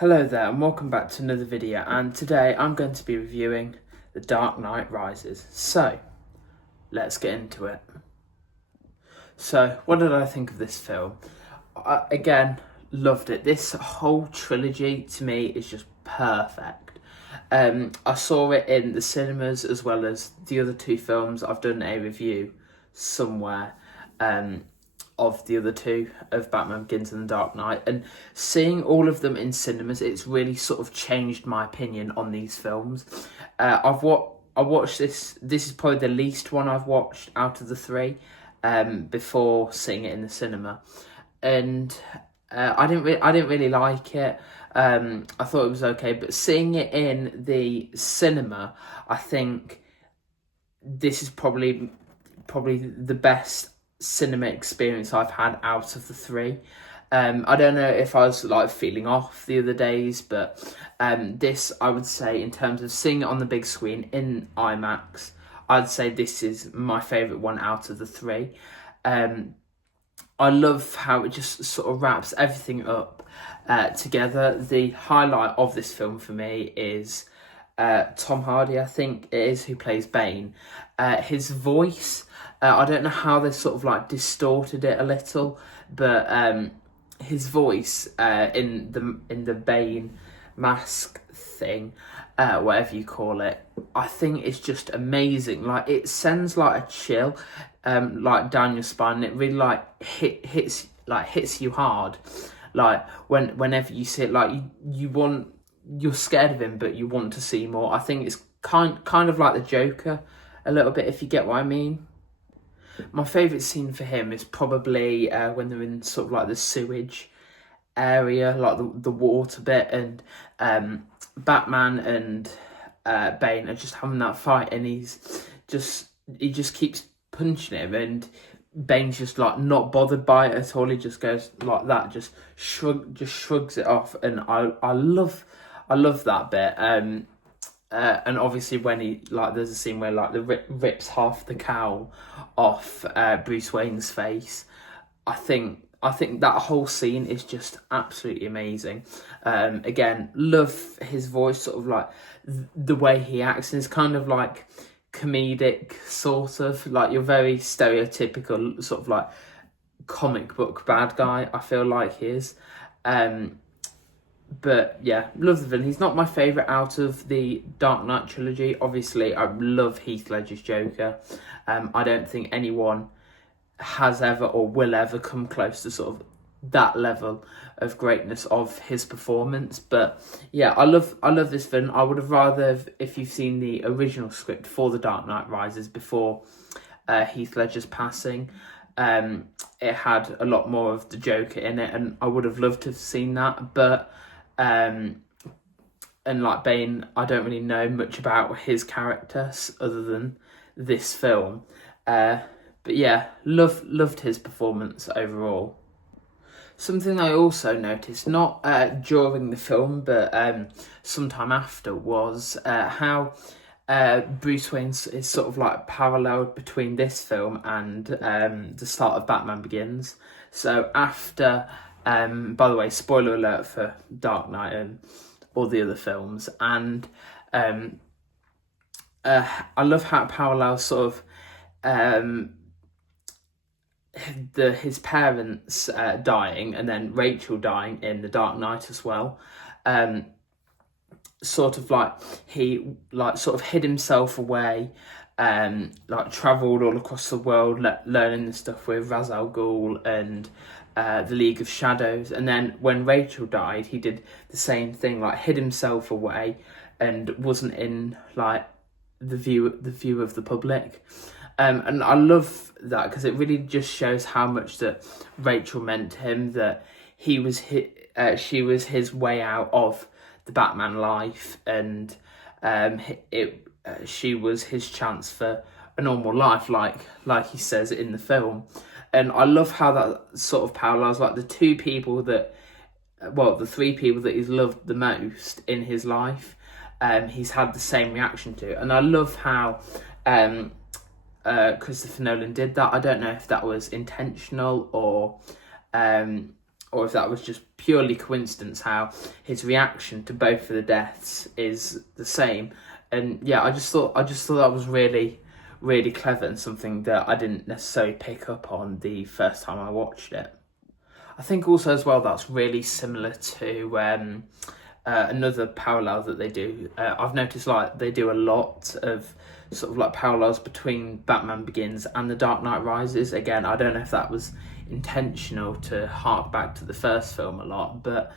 Hello there and welcome back to another video, and today I'm going to be reviewing The Dark Knight Rises. So, let's get into it. So, what did I think of this film? Again, loved it. This whole trilogy to me is just perfect. I saw it in the cinemas as well as the other two films. I've done a review somewhere of the other two, of Batman Begins and The Dark Knight, and seeing all of them in cinemas, it's really sort of changed my opinion on these films. I watched this. This is probably the least one I've watched out of the three, before seeing it in the cinema, and I didn't really like it. I thought it was okay, but seeing it in the cinema, I think this is probably the best cinema experience I've had out of the three. I don't know if I was like feeling off the other days, but this, I would say, in terms of seeing it on the big screen in IMAX, I'd say this is my favourite one out of the three. I love how it just sort of wraps everything up together. The highlight of this film for me is Tom Hardy, I think it is, who plays Bane. His voice, I don't know how they sort of like distorted it a little, but his voice in the Bane mask thing, whatever you call it, I think it's just amazing. Like, it sends like a chill like down your spine, and it really like hits you hard. Like whenever you see it, like you're scared of him, but you want to see more. I think it's kind of like the Joker a little bit, if you get what I mean. My favourite scene for him is probably when they're in sort of like the sewage area, like the water bit, and Batman and Bane are just having that fight, and he just keeps punching him, and Bane's just like not bothered by it at all. He just goes like that, just shrugs it off, and I love that bit. And obviously when he, like, there's a scene where like the rips half the cowl off Bruce Wayne's face. I think that whole scene is just absolutely amazing. Again, love his voice, sort of like the way he acts, and it's kind of like comedic, sort of like your very stereotypical sort of like comic book bad guy, I feel like he is. But yeah, love the villain. He's not my favourite out of the Dark Knight trilogy. Obviously, I love Heath Ledger's Joker. I don't think anyone has ever or will ever come close to sort of that level of greatness of his performance. But yeah, I love this villain. I would have rather, if you've seen the original script for The Dark Knight Rises before Heath Ledger's passing, it had a lot more of the Joker in it, and I would have loved to have seen that. But and like Bane, I don't really know much about his character other than this film. But yeah, loved his performance overall. Something I also noticed, not during the film, but sometime after, was how Bruce Wayne is sort of like paralleled between this film and the start of Batman Begins. So after, by the way, spoiler alert for Dark Knight and all the other films, and I love how it parallels sort of his parents dying, and then Rachel dying in The Dark Knight as well. Sort of like he like sort of hid himself away, like travelled all across the world, learning the stuff with Ra's al Ghul and the League of Shadows. And then when Rachel died, he did the same thing, like hid himself away and wasn't in like the view of the public. And I love that because it really just shows how much that Rachel meant to him, that she was his way out of the Batman life, and she was his chance for a normal life, like he says in the film. And I love how that sort of parallels like the three people that he's loved the most in his life. He's had the same reaction to, and I love how Christopher Nolan did that. I don't know if that was intentional or or if that was just purely coincidence, how his reaction to both of the deaths is the same. And yeah, I just thought that was really, really clever, and something that I didn't necessarily pick up on the first time I watched it. I think also as well that's really similar to another parallel that they do. I've noticed like they do a lot of sort of like parallels between Batman Begins and The Dark Knight Rises. Again, I don't know if that was intentional to hark back to the first film a lot, but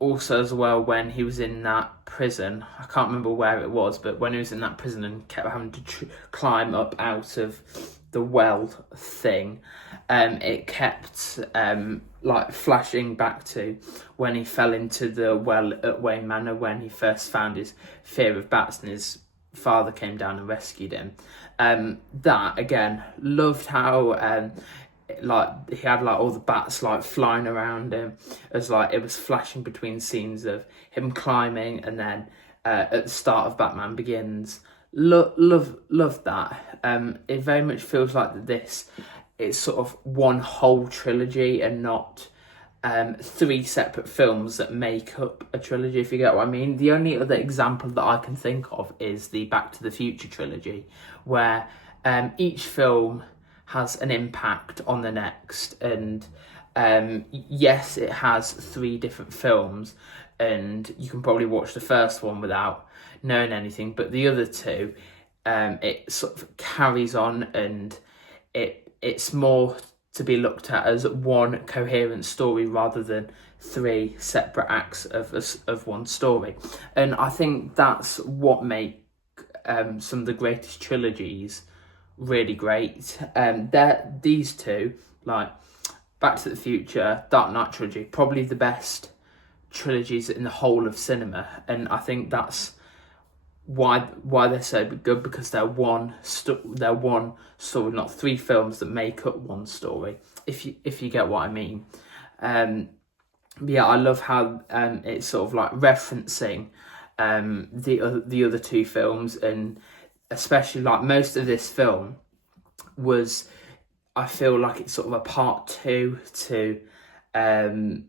also as well when he was in that prison, I can't remember where it was, but when he was in that prison and kept having to climb up out of the well thing, it kept like flashing back to when he fell into the well at Wayne Manor, when he first found his fear of bats and his father came down and rescued him. That again, loved how like he had like all the bats like flying around him, as like it was flashing between scenes of him climbing, and then at the start of Batman Begins. Love that. It very much feels like this is sort of one whole trilogy and not three separate films that make up a trilogy, if you get what I mean. The only other example that I can think of is the Back to the Future trilogy, where each film has an impact on the next, and yes, it has three different films, and you can probably watch the first one without knowing anything, but the other two, it sort of carries on, and it's more to be looked at as one coherent story rather than three separate acts of one story. And I think that's what make some of the greatest trilogies really great. These two, like Back to the Future, Dark Knight trilogy, probably the best trilogies in the whole of cinema, and I think that's why they're so good, because they're one story, not three films that make up one story, if you get what I mean. Yeah, I love how it's sort of like referencing the other two films, and especially like most of this film was, I feel like it's sort of a part two to The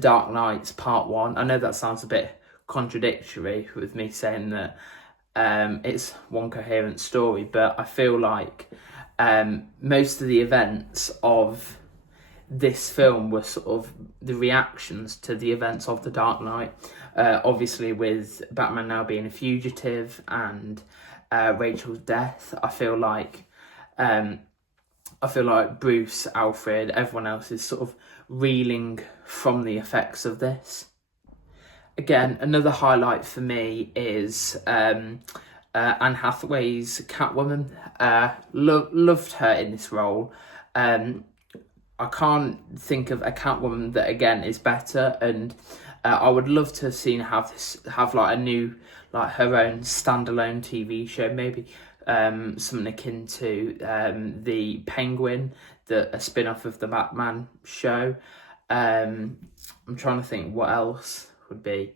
Dark Knight's part one. I know that sounds a bit contradictory with me saying that it's one coherent story, but I feel like most of the events of this film were sort of the reactions to the events of The Dark Knight. Obviously with Batman now being a fugitive and Rachel's death, I feel like Bruce, Alfred, everyone else is sort of reeling from the effects of this. Again, another highlight for me is Anne Hathaway's Catwoman. Loved her in this role. I can't think of a Catwoman that again is better, and I would love to have seen her have like a new, like her own standalone TV show, maybe something akin to the Penguin, a spin-off of the Batman show. I'm trying to think what else would be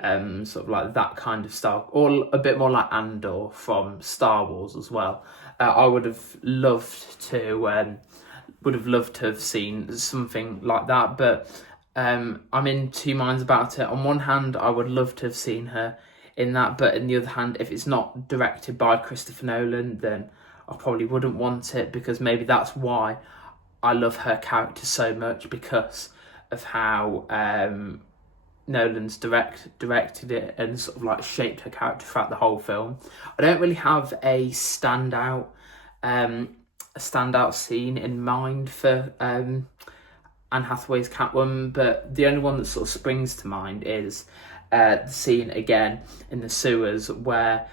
sort of like that kind of style, or a bit more like Andor from Star Wars as well. I would have loved to have seen something like that, but I'm in two minds about it. On one hand, I would love to have seen her in that, but on the other hand, if it's not directed by Christopher Nolan, then I probably wouldn't want it, because maybe that's why I love her character so much, because of how Nolan's directed it and sort of like shaped her character throughout the whole film. I don't really have a standout scene in mind for Anne Hathaway's Catwoman, but the only one that sort of springs to mind is the scene again in the sewers where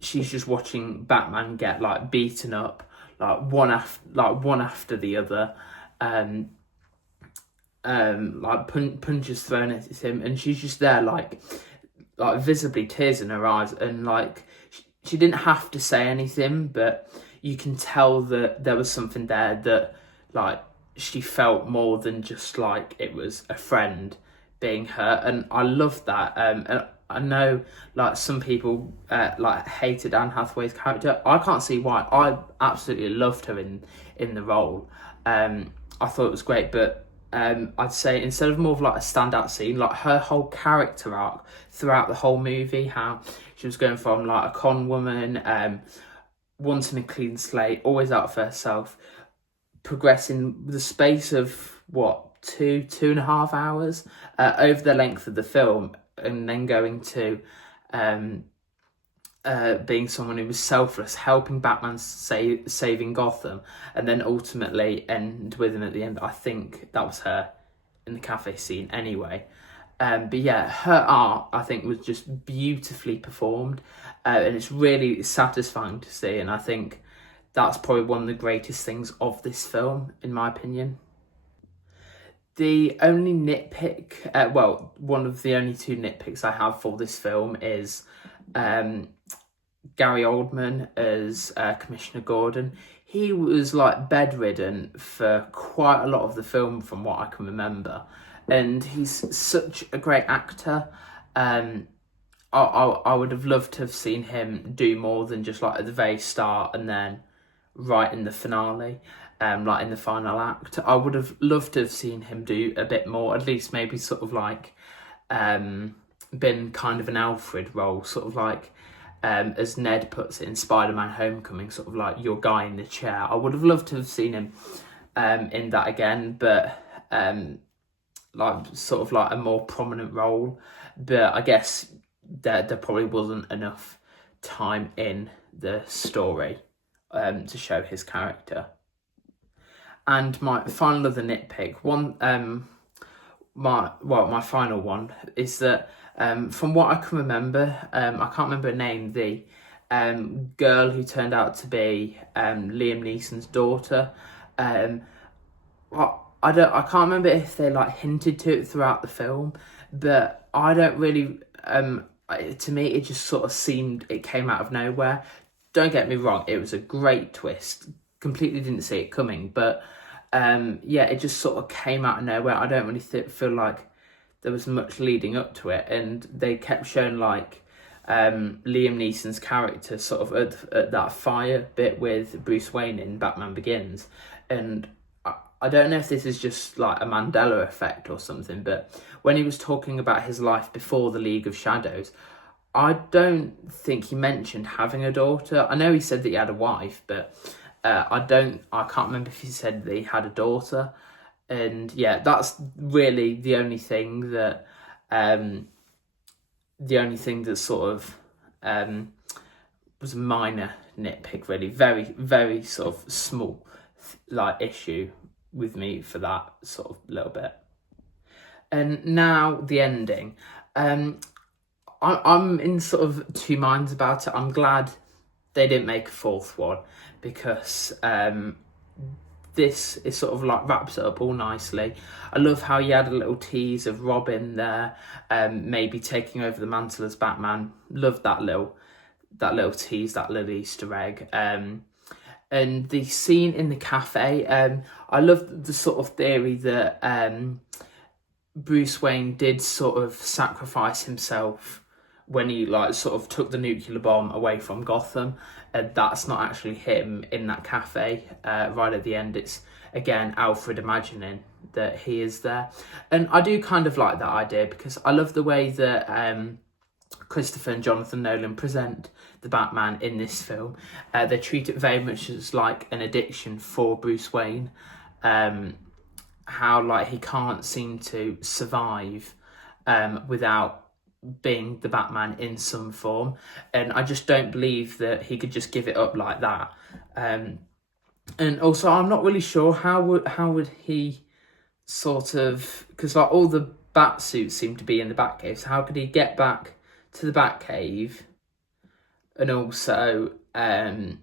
she's just watching Batman get like beaten up, like one after the other, like punches thrown at him, and she's just there like visibly tears in her eyes, and like she didn't have to say anything, but you can tell that there was something there, that like she felt more than just like it was a friend being hurt, and I love that. And I know like some people like hated Anne Hathaway's character. I can't see why. I absolutely loved her in the role. I thought it was great, but I'd say instead of more of like a standout scene, like her whole character arc throughout the whole movie, how she was going from like a con woman, wanting a clean slate, always out for herself, progressing the space of what, 2.5 hours over the length of the film, and then going to being someone who was selfless, helping Batman saving Gotham, and then ultimately end with him at the end. I think that was her in the cafe scene anyway. But yeah, her art, I think, was just beautifully performed, and it's really satisfying to see, and I think that's probably one of the greatest things of this film, in my opinion. The only nitpick, one of the only two nitpicks I have for this film is Gary Oldman as Commissioner Gordon. He was like bedridden for quite a lot of the film from what I can remember, and he's such a great actor. I would have loved to have seen him do more than just like at the very start and then right in the finale, like in the final act. I would have loved to have seen him do a bit more, at least maybe sort of like been kind of an Alfred role, sort of like as Ned puts it in Spider-Man Homecoming, sort of like your guy in the chair. I would have loved to have seen him in that again, but like sort of like a more prominent role. But I guess there probably wasn't enough time in the story to show his character. And my final other nitpick, my final one is that from what I can remember, I can't remember her name, the girl who turned out to be Liam Neeson's daughter. I can't remember if they like hinted to it throughout the film, but I don't really. To me, it just sort of seemed it came out of nowhere. Don't get me wrong, it was a great twist. Completely didn't see it coming, but it just sort of came out of nowhere. I don't really feel like there was much leading up to it, and they kept showing like Liam Neeson's character sort of at that fire bit with Bruce Wayne in Batman Begins, and I don't know if this is just like a Mandela effect or something, but when he was talking about his life before the League of Shadows, I don't think he mentioned having a daughter. I know he said that he had a wife, but I can't remember if he said that he had a daughter. And yeah, that's really the only thing that sort of was a minor nitpick, really. Very, very sort of small like issue with me for that sort of little bit. And now the ending. I'm in sort of two minds about it. I'm glad they didn't make a fourth one, because this is sort of like wraps it up all nicely. I love how you had a little tease of Robin there, maybe taking over the mantle as Batman. Love that little tease, that little Easter egg. And the scene in the cafe, I love the sort of theory that Bruce Wayne did sort of sacrifice himself when he like sort of took the nuclear bomb away from Gotham, and that's not actually him in that cafe right at the end. It's again Alfred imagining that he is there, and I do kind of like that idea, because I love the way that Christopher and Jonathan Nolan present the Batman in this film. They treat it very much as like an addiction for Bruce Wayne, how like he can't seem to survive without being the Batman in some form, and I just don't believe that he could just give it up like that. And also, I'm not really sure how would he sort of, because like all the bat suits seem to be in the Batcave, so how could he get back to the Batcave, and also and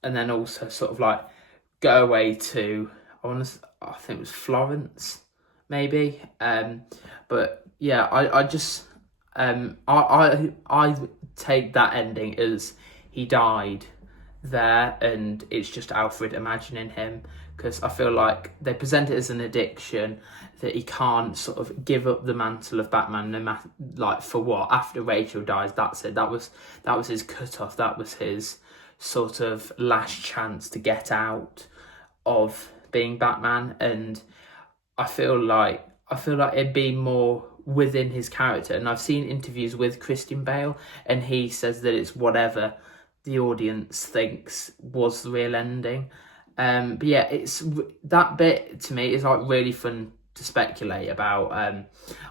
then also sort of like go away to I think it was Florence maybe, but yeah, I just I take that ending as he died there, and it's just Alfred imagining him, because I feel like they present it as an addiction, that he can't sort of give up the mantle of Batman, no matter like for what. After Rachel dies, that's it. That was his cut-off. That was his sort of last chance to get out of being Batman, and I feel like it'd be more within his character. And I've seen interviews with Christian Bale, and he says that it's whatever the audience thinks was the real ending. But yeah, it's that bit to me is like really fun to speculate about.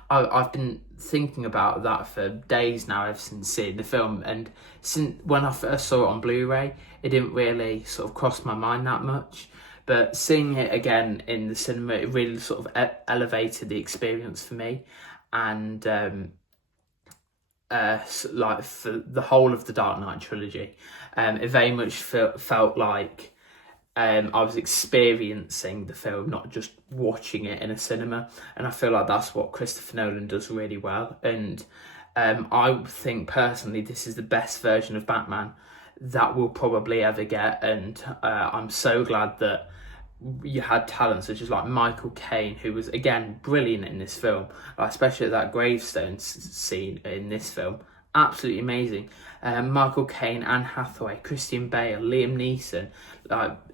I've been thinking about that for days now, ever since seeing the film, and since when I first saw it on Blu-ray, it didn't really sort of cross my mind that much. But seeing it again in the cinema, it really sort of elevated the experience for me, and like for the whole of the Dark Knight trilogy, it very much felt like I was experiencing the film, not just watching it in a cinema. And I feel like that's what Christopher Nolan does really well. And I think personally this is the best version of Batman that we'll probably ever get. And I'm so glad that you had talent such as like Michael Caine, who was again brilliant in this film, especially that gravestone scene in this film. Absolutely amazing. Michael Caine, Anne Hathaway, Christian Bale, Liam Neeson,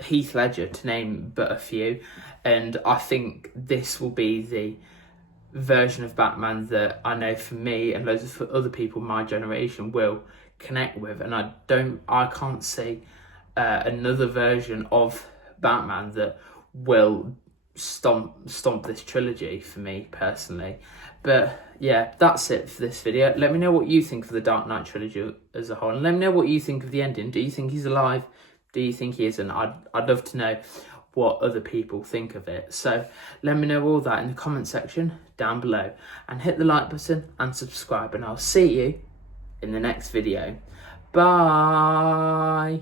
Heath Ledger, to name but a few. And I think this will be the version of Batman that I know for me and loads of other people my generation will connect with. And I can't see another version of Batman that will stomp this trilogy for me personally. But yeah, that's it for this video. Let me know what you think of the Dark Knight trilogy as a whole, and let me know what you think of the ending. Do you think he's alive? Do you think he isn't? I'd love to know what other people think of it. So let me know all that in the comment section down below, and hit the like button and subscribe, and I'll see you in the next video. Bye.